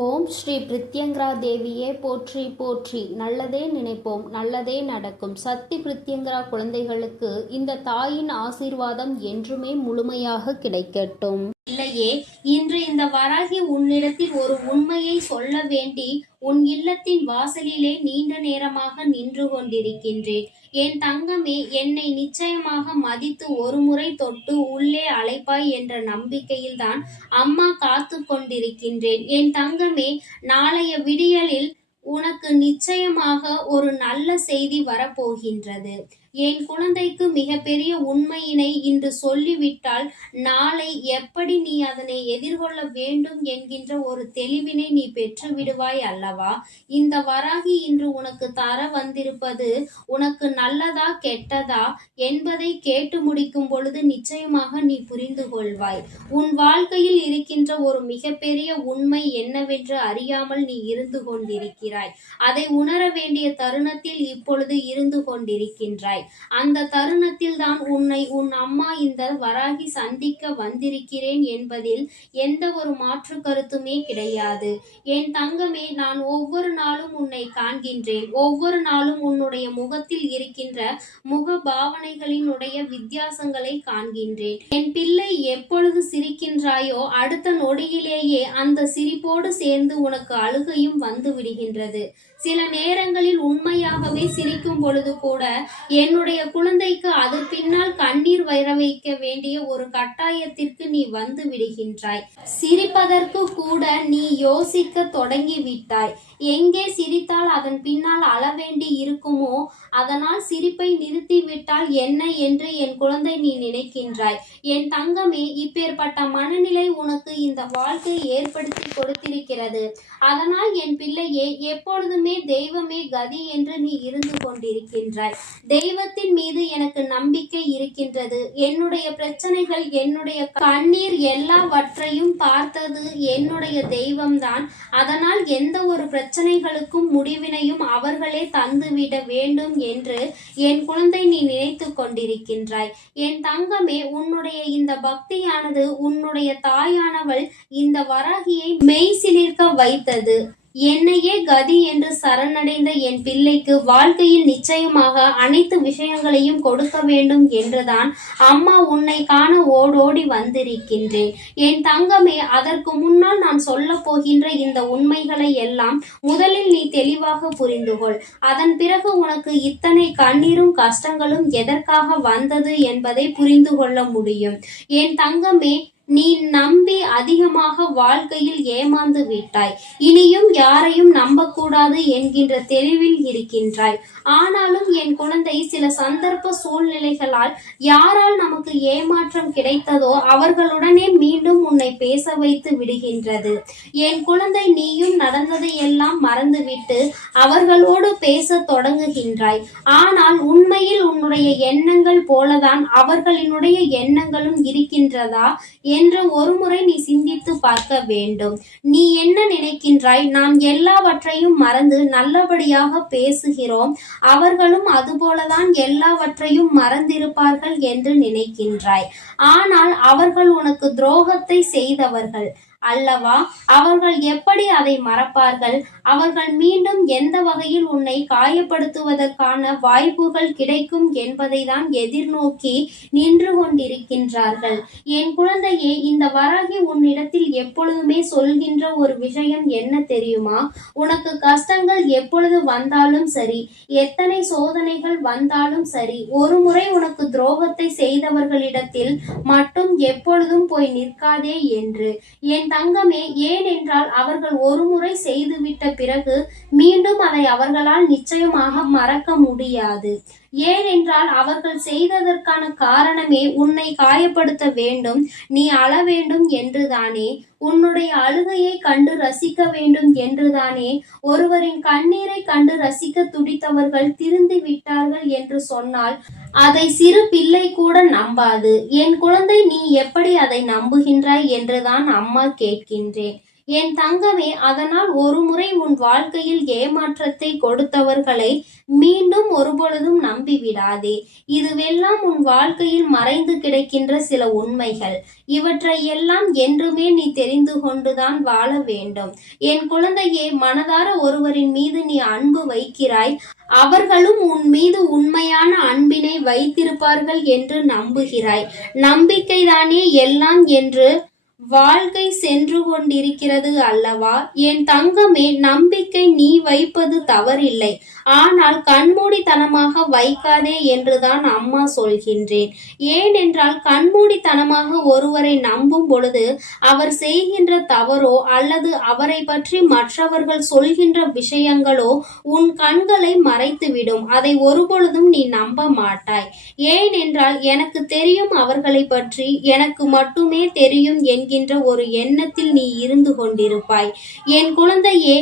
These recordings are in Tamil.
ஓம் ஸ்ரீ பிரித்யங்கரா தேவியே போற்றி போற்றி. நல்லதே நினைப்போம், நல்லதே நடக்கும். சக்தி பிரித்யங்கரா குழந்தைகளுக்கு இந்த தாயின் ஆசீர்வாதம் என்றுமே முழுமையாக கிடைக்கட்டும். இல்லையே, இன்று இந்த வராகி உன்னிடத்தில் ஒரு உண்மையை சொல்ல வேண்டி உன் இல்லத்தின் வாசலிலே நீண்ட நேரமாக நின்று கொண்டிருக்கின்றேன். என் தங்கமே, என்னை நிச்சயமாக மதித்து ஒரு முறை தொட்டு உள்ளே அழைப்பாய் என்ற நம்பிக்கையில்தான் அம்மா காத்து கொண்டிருக்கின்றேன். என் தங்கமே, நாளைய விடியலில் உனக்கு நிச்சயமாக ஒரு நல்ல செய்தி வரப்போகின்றது. என் குழந்தைக்கு மிகப்பெரிய உண்மையினை இன்று சொல்லிவிட்டால் நாளை எப்படி நீ அதனை எதிர்கொள்ள வேண்டும் என்கின்ற ஒரு தெளிவினை நீ பெற்று விடுவாய் அல்லவா? இந்த வராகி இன்று உனக்கு தர வந்திருப்பது உனக்கு நல்லதா கெட்டதா என்பதை கேட்டு முடிக்கும் பொழுது நிச்சயமாக நீ புரிந்து கொள்வாய். உன் வாழ்க்கையில் இருக்கின்ற ஒரு மிகப்பெரிய உண்மை என்னவென்று அறியாமல் நீ இருந்து கொண்டிருக்கிறாய். அதை உணர வேண்டிய தருணத்தில் இப்பொழுது இருந்து கொண்டிருக்கின்றாய். அந்த தருணத்தில் தான் உன்னை உன் அம்மா இந்த வராகி சந்திக்க வந்திருக்கிறேன் என்பதில் எந்த ஒரு மாற்று கருத்துமே கிடையாது. என் தங்கமே, நான் ஒவ்வொரு நாளும் உன்னை காண்கின்றேன். ஒவ்வொரு நாளும் உன்னுடைய முகத்தில் இருக்கின்ற முக பாவனைகளினுடைய வித்தியாசங்களை காண்கின்றேன். என் பிள்ளை எப்பொழுது சிரிக்கின்றாயோ அடுத்த நொடியிலேயே அந்த சிரிப்போடு சேர்ந்து உனக்கு அழுகையும் வந்து விடுகின்றது. சில நேரங்களில் உண்மையாகவே சிரிக்கும் பொழுது கூட என்னுடைய குழந்தைக்கு அது பின்னால் கண்ணீர் வர வைக்க வேண்டிய ஒரு கட்டாயத்திற்கு நீ வந்து விடுகின்றாய். சிரிப்பதற்கு கூட நீ யோசிக்க தொடங்கி விட்டாய். எங்கே சிரித்தால் அதன் பின்னால் அழ வேண்டி இருக்குமோ அதனால் சிரிப்பை நிறுத்திவிட்டால் என்ன என்று என் குழந்தை நீ நினைக்கின்றாய். என் தங்கமே, இப்பேற்பட்ட மனநிலை உனக்கு இந்த வாழ்க்கை ஏற்படுத்தி கொடுத்திருக்கிறது. அதனால் என் பிள்ளையே, எப்பொழுதுமே தெய்வமே கதி என்று நீ இருந்து கொண்டிருக்கின்றாய். தெய்வத்தின் மீது எனக்கு நம்பிக்கை இருக்கின்றது. என்னுடைய பிரச்சனைகள், என்னுடைய கண்ணீர் எல்லாவற்றையும் பார்த்தது என்னுடைய தெய்வம்தான். அதனால் எந்த ஒரு பிரச்சனைகளுக்கும் முடிவினையும் அவர்களே தந்துவிட வேண்டும் என்று என் குழந்தை நீ நினைத்து கொண்டிருக்கின்றாய். என் தங்கமே, உன்னுடைய இந்த பக்தியானது உன்னுடைய தாயானவள் இந்த வராகியை மெய் சிலிர்க்க வைத்தது. என்னையே கதி என்று சரணடைந்த என் பிள்ளைக்கு வாழ்க்கையில் நிச்சயமாக அனைத்து விஷயங்களையும் கொடுக்க வேண்டும் என்றுதான் அம்மா உன்னை காண ஓடோடி வந்திருக்கின்றேன். என் தங்கமே, அதற்கு முன்னால் நான் சொல்ல போகின்ற இந்த உண்மைகளை எல்லாம் முதலில் நீ தெளிவாக புரிந்து கொள். அதன் பிறகு உனக்கு இத்தனை கண்ணீரும் கஷ்டங்களும் எதற்காக வந்தது என்பதை புரிந்து கொள்ள முடியும். என் தங்கமே, நீ நம்பி அதிகமாக வாழ்க்கையில் ஏமாந்து விட்டாய். இனியும் யாரையும் நம்பக்கூடாது என்கின்ற தெளிவில் இருக்கின்றாய். ஆனாலும் என் குழந்தை, சில சந்தர்ப்ப சூழ்நிலைகளால் யாரால் நமக்கு ஏமாற்றம் கிடைத்ததோ அவர்களுடனே மீண்டும் உன்னை பேச வைத்து விடுகின்றது. என் குழந்தை, நீயும் நடந்ததை எல்லாம் மறந்துவிட்டு அவர்களோடு பேச தொடங்குகின்றாய். ஆனால் உண்மையில் உன்னுடைய எண்ணங்கள் போலதான் அவர்களினுடைய எண்ணங்களும் இருக்கின்றதா என்று ஒருமுறை நீ சிந்தித்து பார்க்க வேண்டும். நீ என்ன நினைக்கின்றாய்? நாம் எல்லாவற்றையும் மறந்து நல்லபடியாக பேசுகிறோம், அவர்களும் அதுபோலதான் எல்லாவற்றையும் மறந்திருப்பார்கள் என்று நினைக்கின்றாய். ஆனால் அவர்கள் உனக்கு துரோகத்தை செய்தவர்கள் அல்லவா? அவர்கள் எப்படி அதை மறப்பார்கள்? அவர்கள் மீண்டும் எந்த வகையில் உன்னை காயப்படுத்துவதற்கான வாய்ப்புகள் கிடைக்கும் என்பதை தான் எதிர்நோக்கி நின்று கொண்டிருக்கின்றார்கள். என் குழந்தையே, இந்த வராகி உன்னிடத்தில் எப்பொழுதுமே சொல்கின்ற ஒரு விஷயம் என்ன தெரியுமா? உனக்கு கஷ்டங்கள் எப்பொழுது வந்தாலும் சரி, எத்தனை சோதனைகள் வந்தாலும் சரி, ஒரு முறை உனக்கு துரோகத்தை செய்தவர்களிடத்தில் மட்டும் எப்பொழுதும் போய் நிற்காதே என்று. என் தங்கமே, ஏனென்றால் அவர்கள் ஒரு முறை செய்துவிட்ட பிறகு மீண்டும் அதை அவர்களால் நிச்சயமாக மறக்க முடியாது. ஏனென்றால் அவர்கள் செய்ததற்கான காரணமே உன்னை காயப்படுத்த வேண்டும், நீ அழ வேண்டும் என்றுதானே. உன்னுடைய அழுகையை கண்டு ரசிக்க வேண்டும் என்றுதானே. ஒருவரின் கண்ணீரை கண்டு ரசிக்க துடித்தவர்கள் திருந்து விட்டார்கள் என்று சொன்னால் அதை சிறு பிள்ளை கூட நம்பாது. என் குழந்தை, நீ எப்படி அதை நம்புகின்றாய் என்றுதான் அம்மா கேட்கின்றேன். என் தங்கமே, அதனால் ஒருமுறை உன் வாழ்க்கையில் ஏமாற்றத்தை கொடுத்தவர்களை மீண்டும் ஒருபொழுதும் நம்பிவிடாதே. இதுவெல்லாம் உன் வாழ்க்கையில் மறைந்து கிடக்கின்ற சில உண்மைகள். இவற்றை எல்லாம் என்றுமே நீ தெரிந்து கொண்டுதான் வாழ வேண்டும். என் குழந்தையே, மனதார ஒருவரின் மீது நீ அன்பு வைக்கிறாய். அவர்களும் உன் மீது உண்மையான அன்பினை வைத்திருப்பார்கள் என்று நம்புகிறாய். நம்பிக்கைதானே எல்லாம் என்று வாழ்க்கை சென்று கொண்டிருக்கிறது அல்லவா? என் தங்கமே, நம்பிக்கை நீ வைப்பது தவறில்லை. ஆனால் கண்மூடித்தனமாக வைக்காதே என்றுதான் அம்மா சொல்கின்றேன். ஏனென்றால் கண்மூடித்தனமாக ஒருவரை நம்பும் பொழுது அவர் செய்கின்ற தவறோ அல்லது அவரை பற்றி மற்றவர்கள் சொல்கின்ற விஷயங்களோ உன் கண்களை மறைத்துவிடும். அதை ஒருபொழுதும் நீ நம்ப மாட்டாய். ஏனென்றால் எனக்கு தெரியும் அவர்களை பற்றி, எனக்கு மட்டுமே தெரியும் என்கின்ற ஒரு எண்ணத்தில் நீ இருந்து கொண்டிருப்பாய். என் குழந்தையே,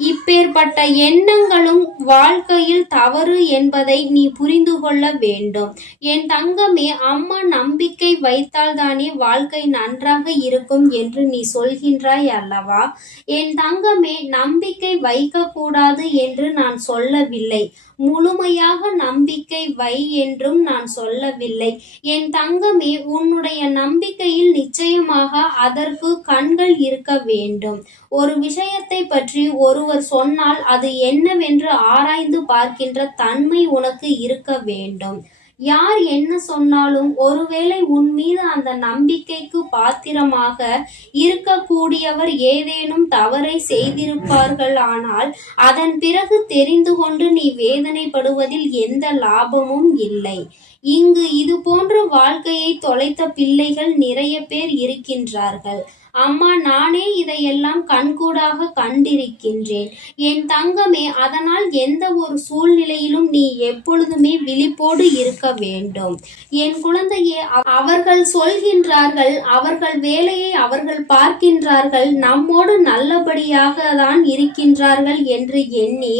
இப்பேற்பட்ட எண்ணங்களும் வாழ்க்கையில் தவறு என்பதை நீ புரிந்து கொள்ள வேண்டும். என் தங்கமே, அம்மா நம்பிக்கை வைத்தால்தானே வாழ்க்கை நன்றாக இருக்கும் என்று நீ சொல்கின்றாய் அல்லவா? என் தங்கமே, நம்பிக்கை வைக்கக்கூடாது என்று நான் சொல்லவில்லை. முழுமையாக நம்பிக்கை வை என்றும் நான் சொல்லவில்லை. என் தங்கமே, உன்னுடைய நம்பிக்கையில் நிச்சயமாக அதற்கு கண்கள் இருக்க வேண்டும். ஒரு விஷயத்தை பற்றி ஒருவர் சொன்னால் அது என்னவென்று ஆராய்ந்து பார்க்கின்ற தன்மை உனக்கு இருக்க வேண்டும். யார் என்ன சொன்னாலும் ஒருவேளை உன் மீது அந்த நம்பிக்கைக்கு பாத்திரமாக இருக்கக்கூடியவர் ஏதேனும் தவறை செய்திருப்பார்கள். ஆனால் அதன் பிறகு தெரிந்து கொண்டு நீ வேதனைப்படுவதில் எந்த லாபமும் இல்லை. இங்கு இது போன்ற வாழ்க்கையை தொலைத்த பிள்ளைகள் நிறைய பேர் இருக்கின்றார்கள். அம்மா, நானே இதையெல்லாம் கண்கூடாக கண்டிருக்கின்றேன். என் தங்கமே, அதனால் எந்த ஒரு சூழ்நிலையிலும் நீ எப்பொழுதுமே விழிப்போடு இருக்க வேண்டும். என் குழந்தையே, அவர்கள் சொல்கின்றார்கள், அவர்கள் வேலையை அவர்கள் பார்க்கின்றார்கள், நம்மோடு நல்லபடியாக தான் இருக்கின்றார்கள் என்று எண்ணி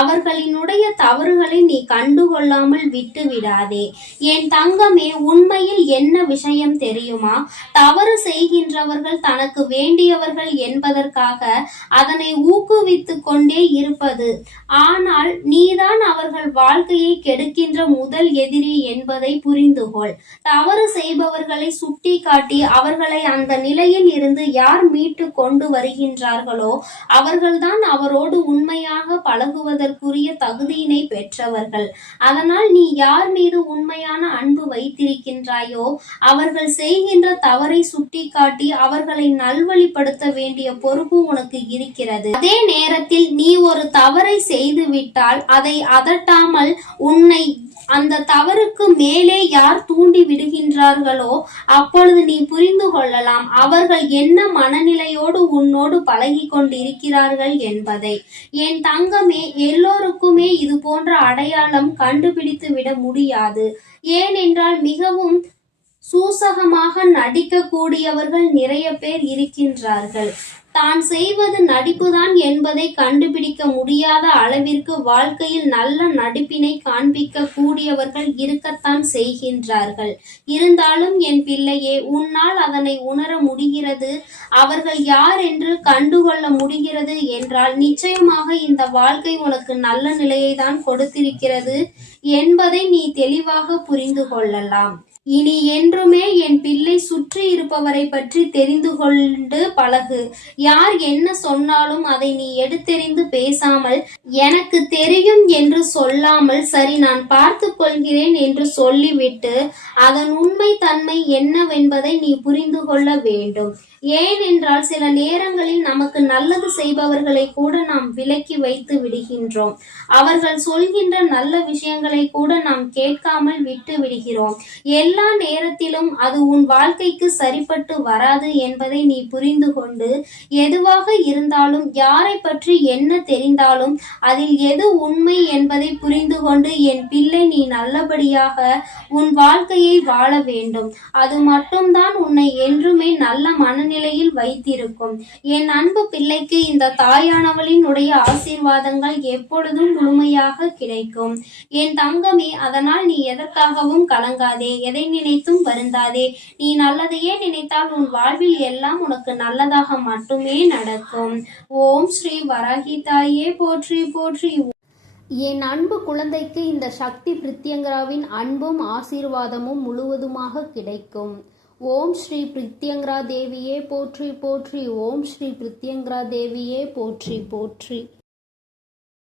அவர்களினுடைய தவறுகளை நீ கண்டுகொள்ளாமல் விட்டு விடாதே. என் தங்கமே, உண்மையில் என்ன விஷயம் தெரியுமா? தவறு செய்கின்றவர்கள் தனக்கு வேண்டியவர்கள் என்பதற்காக அதனை ஊக்குவித்துக் கொண்டே இருப்பது. ஆனால் நீதான் அவர்கள் வாழ்க்கையை கெடுக்கின்ற முதல் எதிரி என்பதை புரிந்துகொள். தவறு செய்பவர்களை சுட்டி காட்டி அவர்களை அந்த நிலையில் இருந்து யார் மீட்டு கொண்டு வருகின்றார்களோ அவர்கள்தான் அவரோடு உண்மையாக பழகுவதற்குரிய தகுதியினை பெற்றவர்கள். அதனால் நீ யார் மீது உண்மையான அன்பு வைத்திருக்கின்றாயோ அவர்கள் செய்கின்ற தவறை சுட்டி காட்டி அவர்களை நல்வழிப்படுத்த வேண்டிய பொறுப்பு உனக்கு இருக்கிறது. அதே நேரத்தில் நீ ஒரு தவறை செய்துவிட்டால் அதை அதட்டாமல் உன்னை அந்த தவறுக்கு மேலே யார் தூண்டி விடுகின்றார்களோ அப்பொழுது நீ புரிந்து கொள்ளலாம் அவர்கள் என்ன மனநிலையோடு உன்னோடு பழகி கொண்டிருக்கிறார்கள் என்பதை. என் தங்கமே, எல்லோருக்குமே இது போன்ற அடையாளம் கண்டுபிடித்து விட முடியாது. ஏனென்றால் மிகவும் சூசகமாக நடிக்கக்கூடியவர்கள் நிறைய பேர் இருக்கின்றார்கள். தான் செய்வது நடிப்புதான் என்பதை கண்டுபிடிக்க முடியாத அளவிற்கு வாழ்க்கையில் நல்ல நடிப்பினை காண்பிக்க கூடியவர்கள் இருக்கத்தான் செய்கின்றார்கள். இருந்தாலும் என் பிள்ளையே, உன்னால் அதனை உணர முடிகிறது. அவர்கள் யார் என்று கண்டுகொள்ள முடிகிறது என்றால் நிச்சயமாக இந்த வாழ்க்கை உனக்கு நல்ல நிலையை தான் கொடுத்திருக்கிறது என்பதை நீ தெளிவாக புரிந்து கொள்ளலாம். இனி என்றுமே என் பிள்ளை சுற்றி இருப்பவரை பற்றி தெரிந்து கொண்டு பழகு. யார் என்ன சொன்னாலும் அதை நீ எடுத்தெறிந்து பேசாமல், எனக்கு தெரியும் என்று சொல்லாமல், சரி நான் பார்த்து கொள்கிறேன் என்று சொல்லிவிட்டு அதன் உண்மை தன்மை என்னவென்பதை நீ புரிந்து கொள்ள வேண்டும். ஏனென்றால் சில நேரங்களில் நமக்கு நல்லது செய்பவர்களை கூட நாம் விலக்கி வைத்து விடுகின்றோம். அவர்கள் சொல்கின்ற நல்ல விஷயங்களை கூட நாம் கேட்காமல் விட்டு விடுகிறோம். எல்லா நேரத்திலும் அது உன் வாழ்க்கைக்கு சரிப்பட்டு வராது என்பதை நீ புரிந்து கொண்டு, எதுவாக இருந்தாலும் யாரை பற்றி என்ன தெரிந்தாலும் அதில் எது உண்மை என்பதை புரிந்து கொண்டு என் பிள்ளை நீ நல்லபடியாக உன் வாழ்க்கையை வாழ வேண்டும். அது மட்டும்தான் உன்னை என்றுமே நல்ல மனநிலையில் வைத்திருக்கும். என் அன்பு பிள்ளைக்கு இந்த தாயானவளினுடைய ஆசீர்வாதங்கள் எப்பொழுதும் முழுமையாக கிடைக்கும். என் தங்கமே, அதனால் நீ எதற்காகவும் கலங்காதே, எதை நினைத்தும் வருந்தாதே. நீ நல்லதையே நினைத்தால் உன் வாழ்வில் எல்லாம் உனக்கு நல்லதாக மட்டுமே நடக்கும். ஓம் ஸ்ரீ வராகி தாயே போற்றி போற்றி. என் அன்பு குழந்தைக்கு இந்த சக்தி பிரித்யங்கராவின் அன்பும் ஆசீர்வாதமும் முழுவதுமாக கிடைக்கும். ஓம் ஸ்ரீ பிரித்யங்கரா தேவியே போற்றி போற்றி. ஓம் ஸ்ரீ பிரித்யங்கரா தேவியே போற்றி போற்றி.